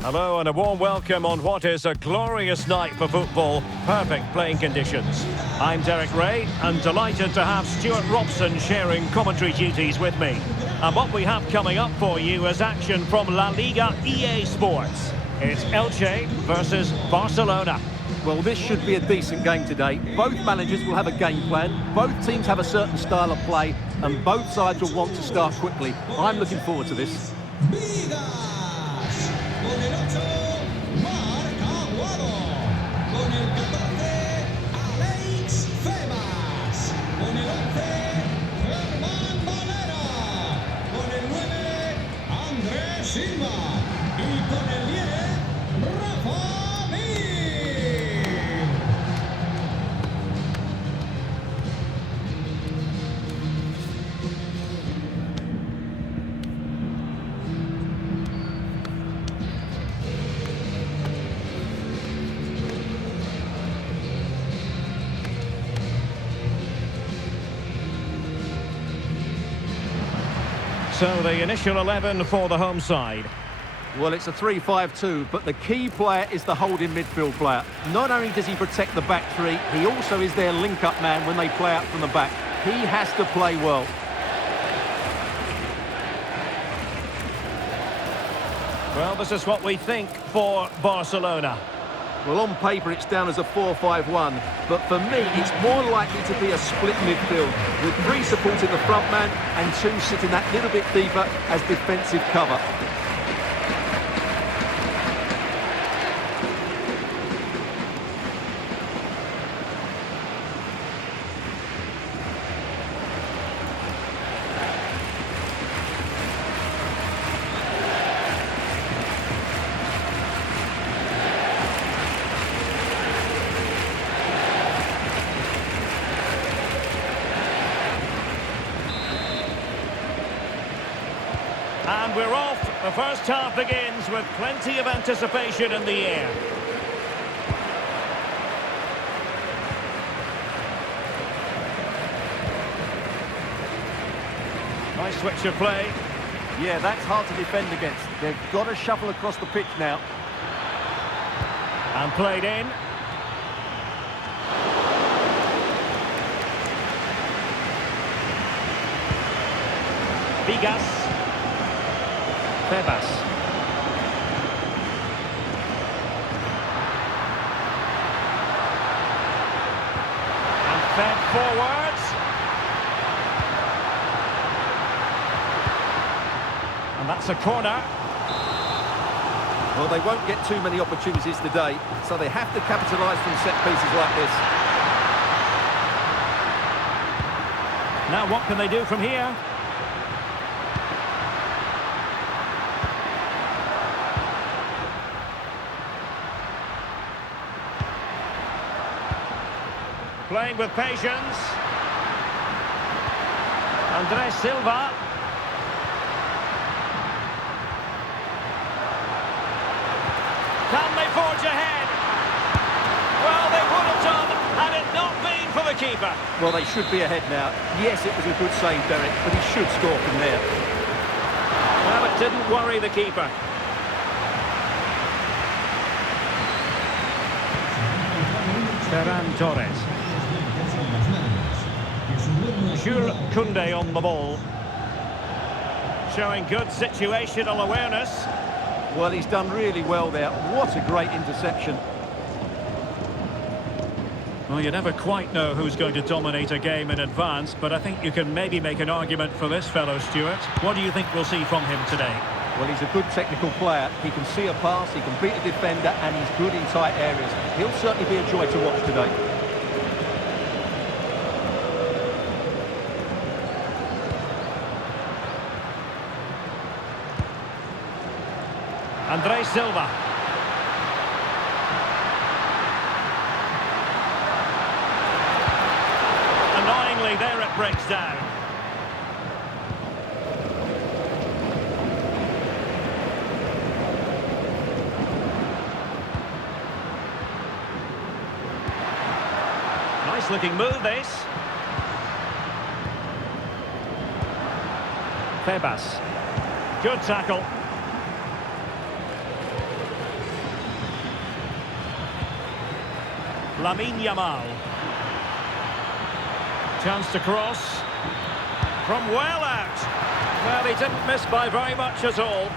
Hello and a warm welcome on what is a glorious night for football. Perfect playing conditions. I'm Derek Ray and delighted to have Stuart Robson sharing commentary duties with me. And what we have coming up for you is action from LaLiga EA Sports. It's Elche versus Barcelona. Well, this should be a decent game today. Both managers will have a game plan, both teams have a certain style of play, and both sides will want to start quickly. I'm looking forward to this. Con el 8, marca Aguado. Con el 14, Alex Febas. Con el 11, Germán Valera. Con el 9, Andrés Silva. Y con el 10, Rafa Mir. So the initial 11 for the home side. Well, it's a 3-5-2, but the key player is the holding midfield player. Not only does he protect the back three, he also is their link-up man when they play out from the back. He has to play well. Well, this is what we think for Barcelona. Well, on paper, it's down as a 4-5-1, but for me, it's more likely to be a split midfield, with 3 supporting the front man and 2 sitting that little bit deeper as defensive cover. And we're off. The first half begins with plenty of anticipation in the air. Nice switch of play. Yeah, that's hard to defend against. They've got to shuffle across the pitch now. And played in. Vigas. Febas. And fed forwards. And that's a corner. Well, they won't get too many opportunities today, so they have to capitalise from set pieces like this. Now what can they do from here? Playing with patience. Andrés Silva. Can they forge ahead? Well, they would have done had it not been for the keeper. Well, they should be ahead now. Yes, it was a good save, Derek, but he should score from there. Well, it didn't worry the keeper. Ferran Torres. Jules Koundé on the ball. Showing good situational awareness. Well, he's done really well there. What a great interception. Well, you never quite know who's going to dominate a game in advance, but I think you can maybe make an argument for this fellow, Stuart. What do you think we'll see from him today? Well, he's a good technical player. He can see a pass, he can beat a defender, and he's good in tight areas. He'll certainly be a joy to watch today. Andrés Silva. Annoyingly, there it breaks down. Nice looking move, this. Febas. Good tackle. Lamine Yamal. Chance to cross. From well out. Well, he didn't miss by very much at all.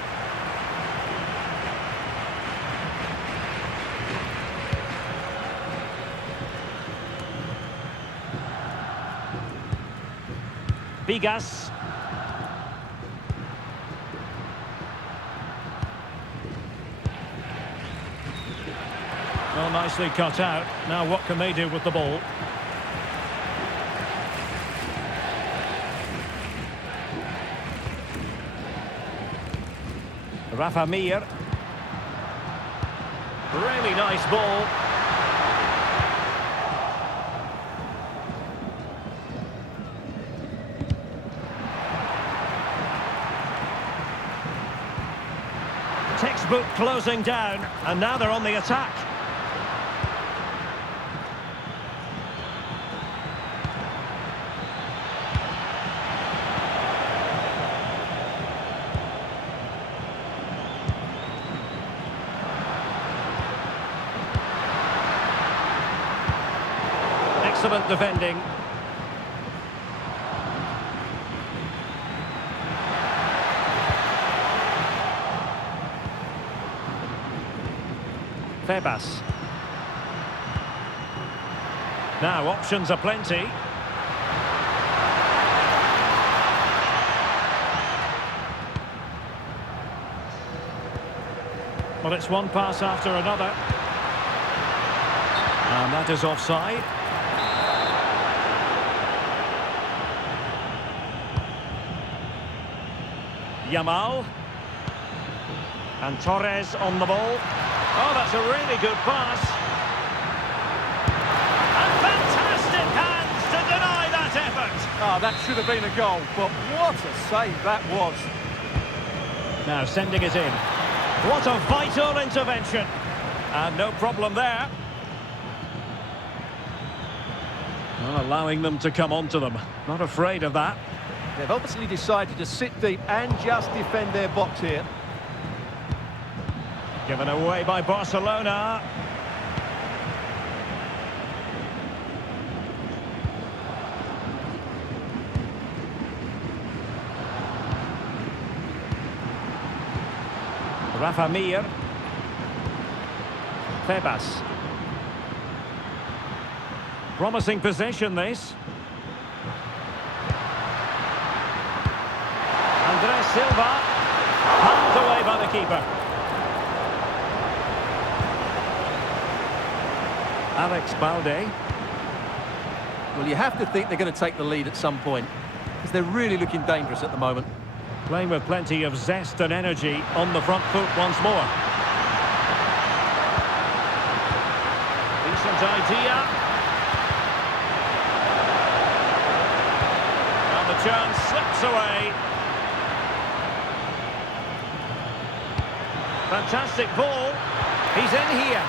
Bigas. Well, nicely cut out. Now what can they do with the ball? Rafa Mir. Really nice ball. Textbook closing down, and now they're on the attack. Excellent defending. Febas. Now options are plenty. Well, it's one pass after another. And that is offside. Yamal. And Torres on the ball. Oh, that's a really good pass. And fantastic hands to deny that effort. Oh, that should have been a goal, but what a save that was. Now sending it in. What a vital intervention. And no problem there. Well, allowing them to come onto them. Not afraid of that. They've obviously decided to sit deep and just defend their box here. Given away by Barcelona. Rafa Mir. Febas. Promising possession, this. Andres Silva. Pumped away by the keeper. Alex Balde. Well, you have to think they're going to take the lead at some point, because they're really looking dangerous at the moment. Playing with plenty of zest and energy on the front foot once more. Decent idea. And the chance slips away. Fantastic ball. He's in here.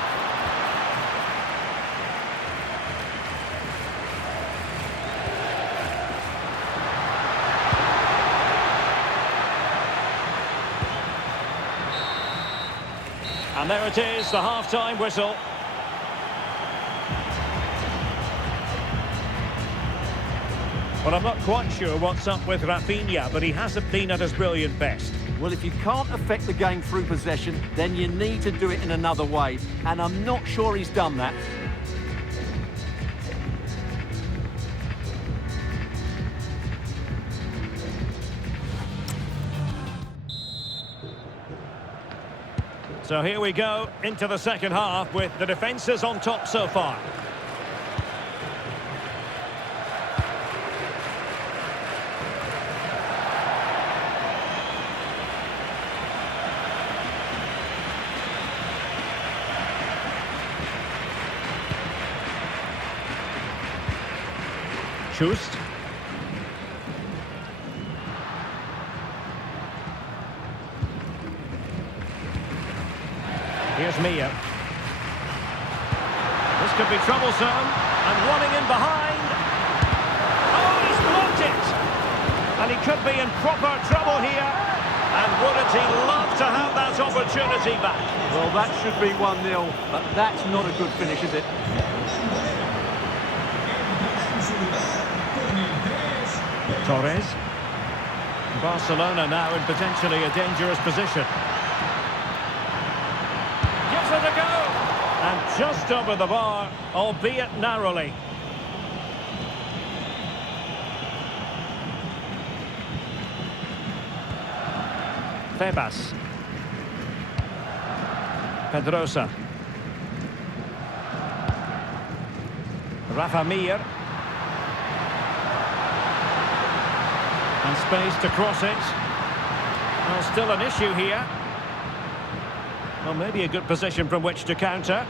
And there it is, the half-time whistle. Well, I'm not quite sure what's up with Rafinha, but he hasn't been at his brilliant best. Well, if you can't affect the game through possession, then you need to do it in another way. And I'm not sure he's done that. So here we go into the second half with the defences on top so far. Schust. Here's Mia. This could be troublesome. And running in behind. Oh, he's blocked it! And he could be in proper trouble here. And wouldn't he love to have that opportunity back? Well, that should be 1-0, but that's not a good finish, is it? Torres. Barcelona now in potentially a dangerous position. Gives it a go! And just over the bar, albeit narrowly. Febas. Pedrosa. Rafa Mir. And space to cross it. Well, still an issue here. Well, maybe a good position from which to counter.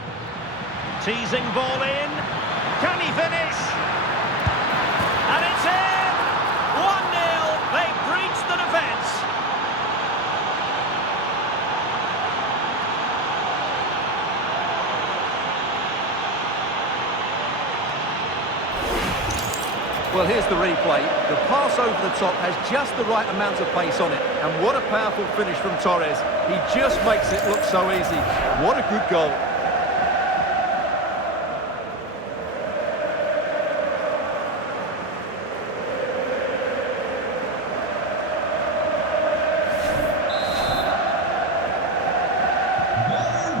Teasing ball in. Can he finish? And it's in! 1-0. They breached the defence. Well, here's the replay. The pass over the top has just the right amount of pace on it. And what a powerful finish from Torres. He just makes it look so easy. What a good goal.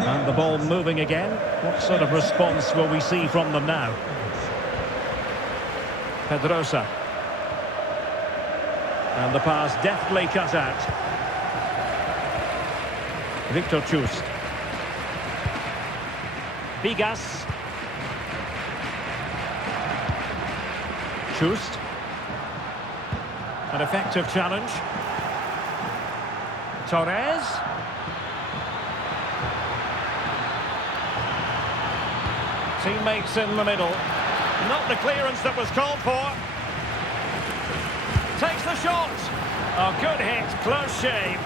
And the ball moving again. What sort of response will we see from them now? Pedrosa. And the pass deftly cut out. Victor Chust. Bigas. Chust. An effective challenge. Torres. Teammates in the middle. Not the clearance that was called for. Takes the shot. Oh, good hit. Close shave.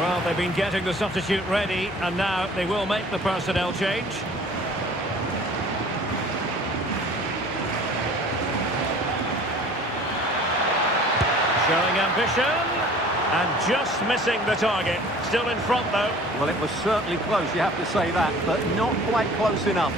Well, they've been getting the substitute ready, and now they will make the personnel change. Showing ambition. And just missing the target. Still in front, though. Well, it was certainly close, you have to say that, but not quite close enough.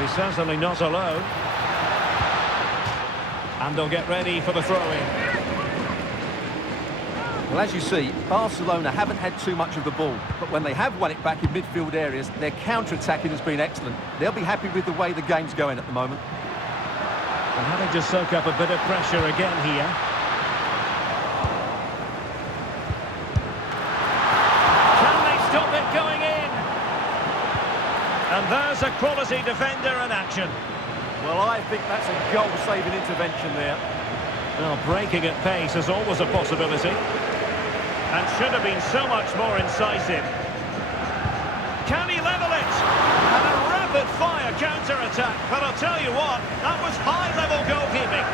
He's certainly not alone. And they'll get ready for the throw-in. Well, as you see, Barcelona haven't had too much of the ball, but when they have won it back in midfield areas, their counter-attacking has been excellent. They'll be happy with the way the game's going at the moment. And having to soak up a bit of pressure again here. Can they stop it going in? And there's a quality defender in action. Well, I think that's a goal-saving intervention there. Well, breaking at pace is always a possibility. And should have been so much more incisive. Can he level it? And a rapid-fire counter-attack. But I'll tell you what, that was high-level goalkeeping.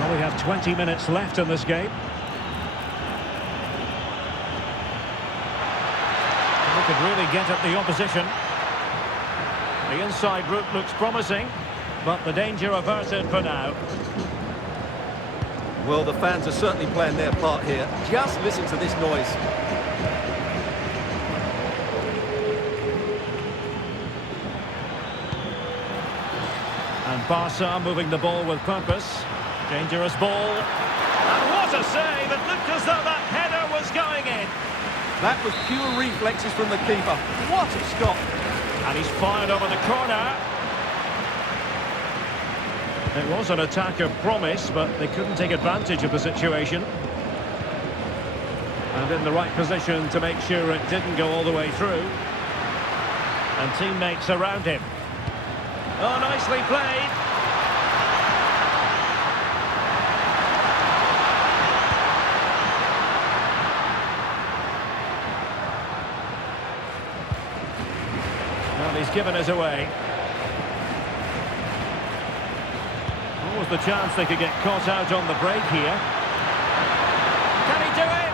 Well, we have 20 minutes left in this game. We could really get at the opposition. The inside route looks promising, but the danger averted for now. Well, the fans are certainly playing their part here. Just listen to this noise. And Barca moving the ball with purpose. Dangerous ball. And what a save! It looked as though that header was going in. That was pure reflexes from the keeper. What a stop! And he's fired over the corner. It was an attack of promise, but they couldn't take advantage of the situation. And in the right position to make sure it didn't go all the way through. And teammates around him. Oh, nicely played. Well, he's given us away. What was the chance they could get caught out on the break here? Can he do it?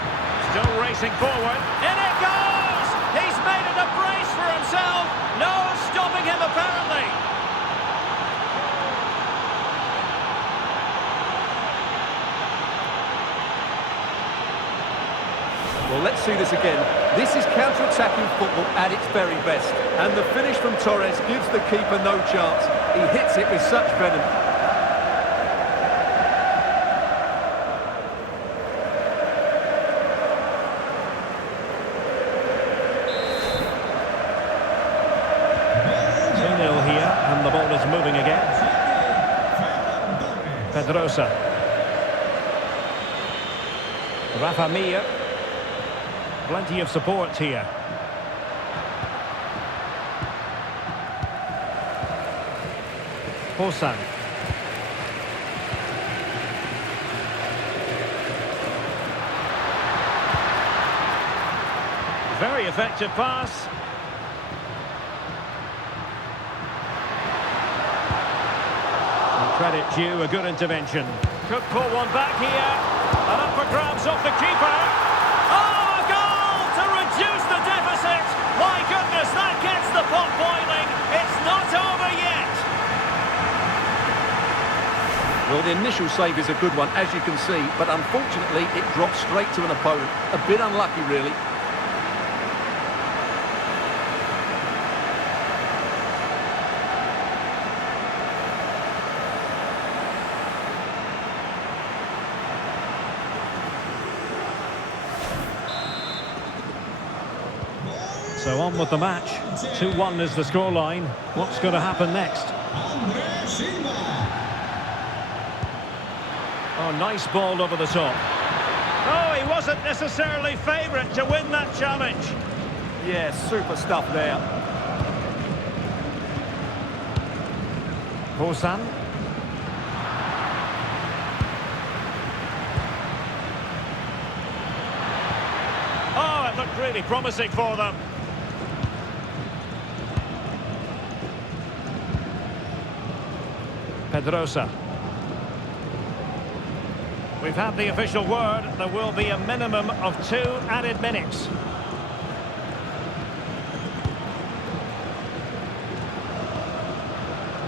Still racing forward. In it goes! He's made it a brace for himself. No stopping him, apparently. see this again. This is counter-attacking football at its very best. And the finish from Torres gives the keeper no chance. He hits it with such venom. And the ball is moving again. Pedrosa. Rafa Mir. Plenty of support here. Hosan. Very effective pass. Credit due, a good intervention. Could pull one back here. And up for grabs off the keeper. Oh, a goal to reduce the deficit. My goodness, that gets the pot boiling. It's not over yet. Well, the initial save is a good one, as you can see, but unfortunately it drops straight to an opponent. A bit unlucky, really. So on with the match. 2-1 is the scoreline. What's going to happen next? Oh, nice ball over the top. Oh, he wasn't necessarily favourite to win that challenge. Yeah, super stuff there. Hosan. Oh, it looked really promising for them. Pedrosa. We've had the official word. There will be a minimum of 2 added minutes.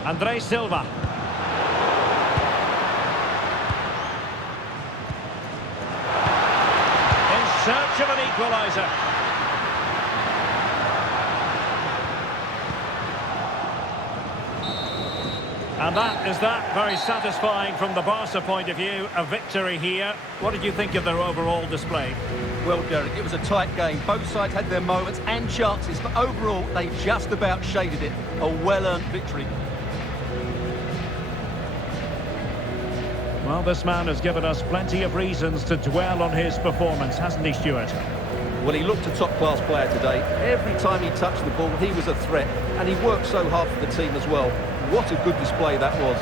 Andre Silva. In search of an equaliser. And that is that. Very satisfying from the Barca point of view. A victory here. What did you think of their overall display? Well, Derek, it was a tight game. Both sides had their moments and chances, but overall, they just about shaded it. A well-earned victory. Well, this man has given us plenty of reasons to dwell on his performance, hasn't he, Stuart? Well, he looked a top-class player today. Every time he touched the ball, he was a threat, and he worked so hard for the team as well. What a good display that was.